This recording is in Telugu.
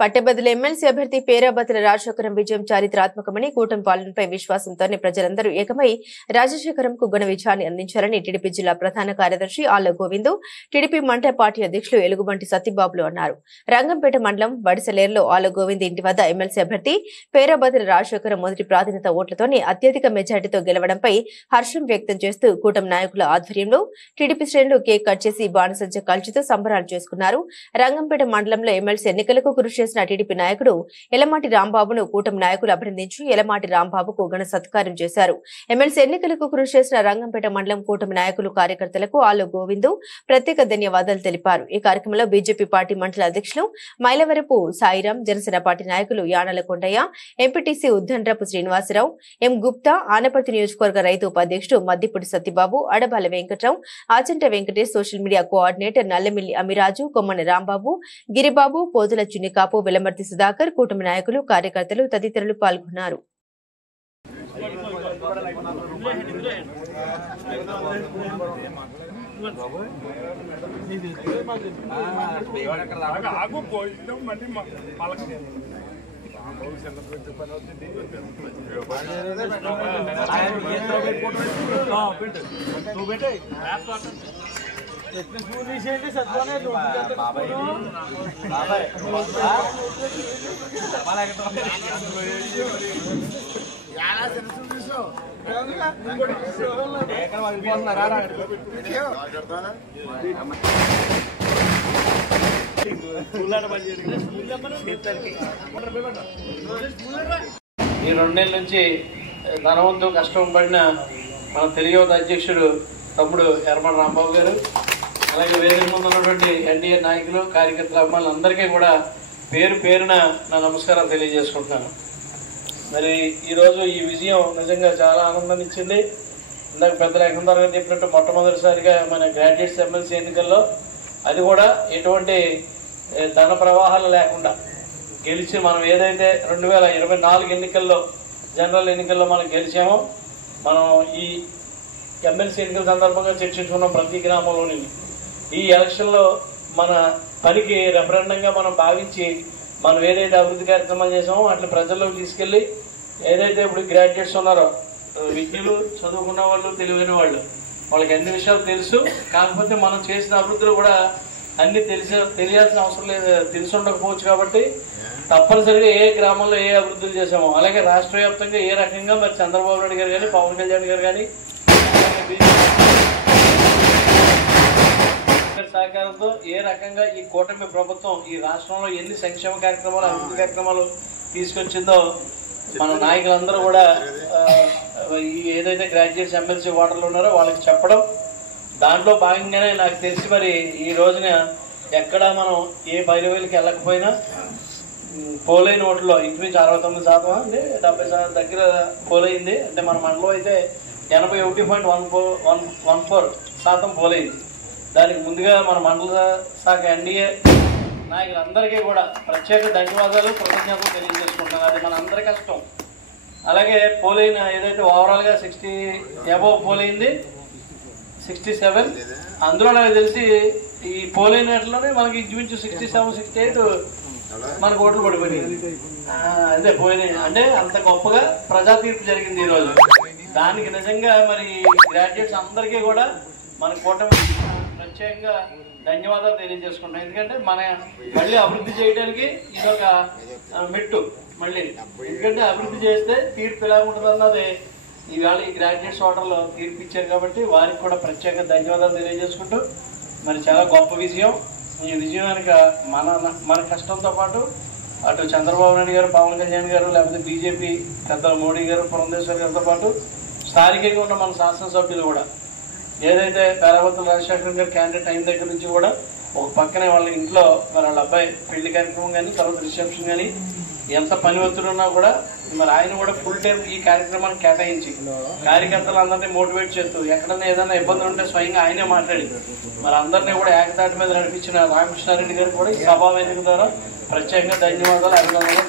పట్టభద్రుల ఎమ్మెల్సీ అభ్యర్థి పేరాబత్తుల రాజశేఖరం విజయం చారిత్రాత్మకమని కూటమి పాలనపై విశ్వాసంతోనే ప్రజలందరూ ఏకమై రాజశేఖరంకు ఘన విజయాన్ని అందించారని టీడీపీ జిల్లా ప్రధాన కార్యదర్శి ఆళ్ల గోవిందు, టీడీపీ మండల పార్టీ అధ్యక్షులు ఎలుగుబంటి సత్యబాబులు అన్నారు. రంగంపేట మండలం వడిసలేరులో ఆళ్ల గోవింద్ ఇంటి వద్ద ఎమ్మెల్సీ అభ్యర్థి పేరాబత్తుల రాజశేఖరం మొదటి ప్రాధాన్యత ఓట్లతోనే అత్యధిక మెజార్టీతో గెలవడంపై హర్షం వ్యక్తం చేస్తూ కూటమి నాయకుల ఆధ్వర్యంలో టీడీపీ శ్రేణులు కేక్ కట్ చేసి బాణసంచ కాల్చుతూ సంబరాలు చేసుకున్నారు. రంగంపేట మండలంలో ఎమ్మెల్సీ ఎన్నికలకు కృషి టీడీపీ నాయకుడు ఎలమాటి రాంబాబును కూటమి నాయకులు అభినందించి ఎలమాటి రాంబాబుకు ఘన సత్కారం చేశారు. ఎమ్మెల్సీ ఎన్నికలకు కృషి చేసిన రంగంపేట మండలం కూటమి నాయకులు కార్యకర్తలకు ఆళ్ల గోవిందు ప్రత్యేక ధన్యవాదాలు తెలిపారు. ఈ కార్యక్రమంలో బీజేపీ పార్టీ మండల అధ్యక్షులు మైలవరపు సాయిరాం, జనసేన పార్టీ నాయకులు యానాల కొండయ్య, ఎంపీటీసీ ఉద్దండ్రపు శ్రీనివాసరావు, ఎం గుప్తా, ఆనపర్తి నియోజకవర్గ రైతు ఉపాధ్యక్షుడు Maddipudi Satyababu, Adabala Venkatrao, Achanta Venkatesh, social media coordinator Nallamilli Amiraju, Kommana Rambabu, Giribabu, Pothula Chunnikapu, Velamarthi Sudhakar, కూటమి నాయకులు, కార్యకర్తలు తదితరులు పాల్గొన్నారు. ఈ 2 నెలల నుంచి ధనవంతు కష్టం పడిన మన తెలుగు అధ్యక్షుడు తమ్ముడు ఎర్రమడి రాంబాబు గారు, అలాగే వేదిక ముందు ఉన్నటువంటి ఎన్డీఏ నాయకులు, కార్యకర్తల అమ్మాయిలు అందరికీ కూడా పేరు పేరున నా నమస్కారాలు తెలియజేసుకుంటున్నాను. మరి ఈరోజు ఈ విజయం నిజంగా చాలా ఆనందాన్ని ఇచ్చింది. ఇందాక పెద్దలు ఎకందర్ గారు చెప్పినట్టు మొట్టమొదటిసారిగా మన గ్రాడ్యుయేట్స్ ఎమ్మెల్సీ ఎన్నికల్లో, అది కూడా ఎటువంటి ధన ప్రవాహాలు లేకుండా గెలిచి మనం ఏదైతే 2024 ఎన్నికల్లో జనరల్ ఎన్నికల్లో మనం గెలిచామో, మనం ఈ ఎమ్మెల్సీ ఎన్నికల సందర్భంగా చర్చించుకున్న ప్రతి గ్రామంలోని ఈ ఎలక్షన్లో మన పనికి రెఫరెండంగా మనం భావించి మనం ఏదైతే అభివృద్ధి కార్యక్రమాలు చేసామో అట్లా ప్రజల్లోకి తీసుకెళ్లి, ఏదైతే ఇప్పుడు గ్రాడ్యుయేట్స్ ఉన్నారో విద్యలు, చదువుకున్న వాళ్ళు, తెలివైన వాళ్ళు, వాళ్ళకి అన్ని విషయాలు తెలుసు. కాకపోతే మనం చేసిన అభివృద్ధులు కూడా అన్ని తెలియాల్సిన అవసరం లేదు, తెలిసి ఉండకపోవచ్చు. కాబట్టి తప్పనిసరిగా ఏ గ్రామంలో ఏ అభివృద్ధులు చేసామో, అలాగే రాష్ట్ర వ్యాప్తంగా ఏ రకంగా మరి చంద్రబాబు నాయుడు గారు కానీ, పవన్ కళ్యాణ్ గారు కానీ సహకారంతో ఏ రకంగా ఈ కూటమి ప్రభుత్వం ఈ రాష్ట్రంలో ఎన్ని సంక్షేమ కార్యక్రమాలు, అభివృద్ధి కార్యక్రమాలు తీసుకొచ్చిందో మన నాయకులందరూ కూడా ఈ ఏదైతే గ్రాడ్యుయేట్స్ ఎమ్మెల్సీ ఓటర్లు ఉన్నారో వాళ్ళకి చెప్పడం, దాంట్లో భాగంగానే నాకు తెలిసి మరి ఈ రోజున ఎక్కడ మనం ఏ 10,000కి వెళ్ళకపోయినా పోలైన ఓట్లో ఇంచుమించు 69% అంటే 70% దగ్గర పోలైంది. అంటే మన మండలం అయితే 81.14% పోలైంది. దానికి ముందుగా మన మండల శాఖ ఎన్డీఏ నాయకులందరికీ కూడా ప్రత్యేక ధన్యవాదాలు, కృతజ్ఞతలు తెలియజేసుకుంటున్నాను. అది మన అందరి కష్టం. అలాగే పోలైన ఏదైతే ఓవరాల్గా 60 అబోవ్ పోలైంది, 67, అందులో నాకు తెలిసి ఈ పోలైనట్లోనే మనకి ఇంచుమించు 67, 68 మనకు ఓట్లు పడిపోయింది. అదే పోయినాయి. అంటే అంత గొప్పగా ప్రజా తీర్పు జరిగింది ఈరోజు. దానికి నిజంగా మరి గ్రాడ్యుయేట్స్ అందరికీ కూడా మన కూటమి ప్రత్యేకంగా ధన్యవాదాలు తెలియజేసుకుంటాం. ఎందుకంటే మన మళ్ళీ అభివృద్ధి చేయడానికి ఇదొక మెట్టు మళ్ళీ. ఎందుకంటే అభివృద్ధి చేస్తే తీర్పు ఎలా ఉంటుంది అన్నది ఈవేళ ఈ గ్రాడ్యుయేట్స్ ఓటర్లో తీర్పు ఇచ్చారు. కాబట్టి వారికి కూడా ప్రత్యేక ధన్యవాదాలు తెలియజేసుకుంటూ మరి చాలా గొప్ప విజయం. ఈ విజయానికి మన కష్టంతో పాటు అటు చంద్రబాబు నాయుడు గారు, పవన్ కళ్యాణ్ గారు, లేకపోతే బీజేపీ పెద్దలు మోడీ గారు, పురంధేశ్వరి గారితో పాటు స్థానికంగా ఉన్న మన శాసనసభ్యులు కూడా ఏదైతే పేరాబత్తుల రాజశేఖరం గారు క్యాండిడేట్ అయిన దగ్గర నుంచి కూడా ఒక పక్కనే వాళ్ళ ఇంట్లో మరి వాళ్ళ అబ్బాయి పెళ్లి కార్యక్రమం కానీ, తర్వాత రిసెప్షన్ కానీ, ఎంత పని ఒత్తిడి ఉన్నా కూడా మరి ఆయన కూడా ఫుల్ టైం ఈ కార్యక్రమాన్ని కేటాయించి కార్యకర్తలందరినీ మోటివేట్ చేస్తూ ఎక్కడన్నా ఏదైనా ఇబ్బందులు ఉంటే స్వయంగా ఆయనే మాట్లాడి మరి అందరినీ కూడా ఏకతాటి మీద నడిపించిన రామకృష్ణారెడ్డి గారు కూడా ఈ సభా వేదిక ద్వారా ప్రత్యేకంగా ధన్యవాదాలు, అభినందనలు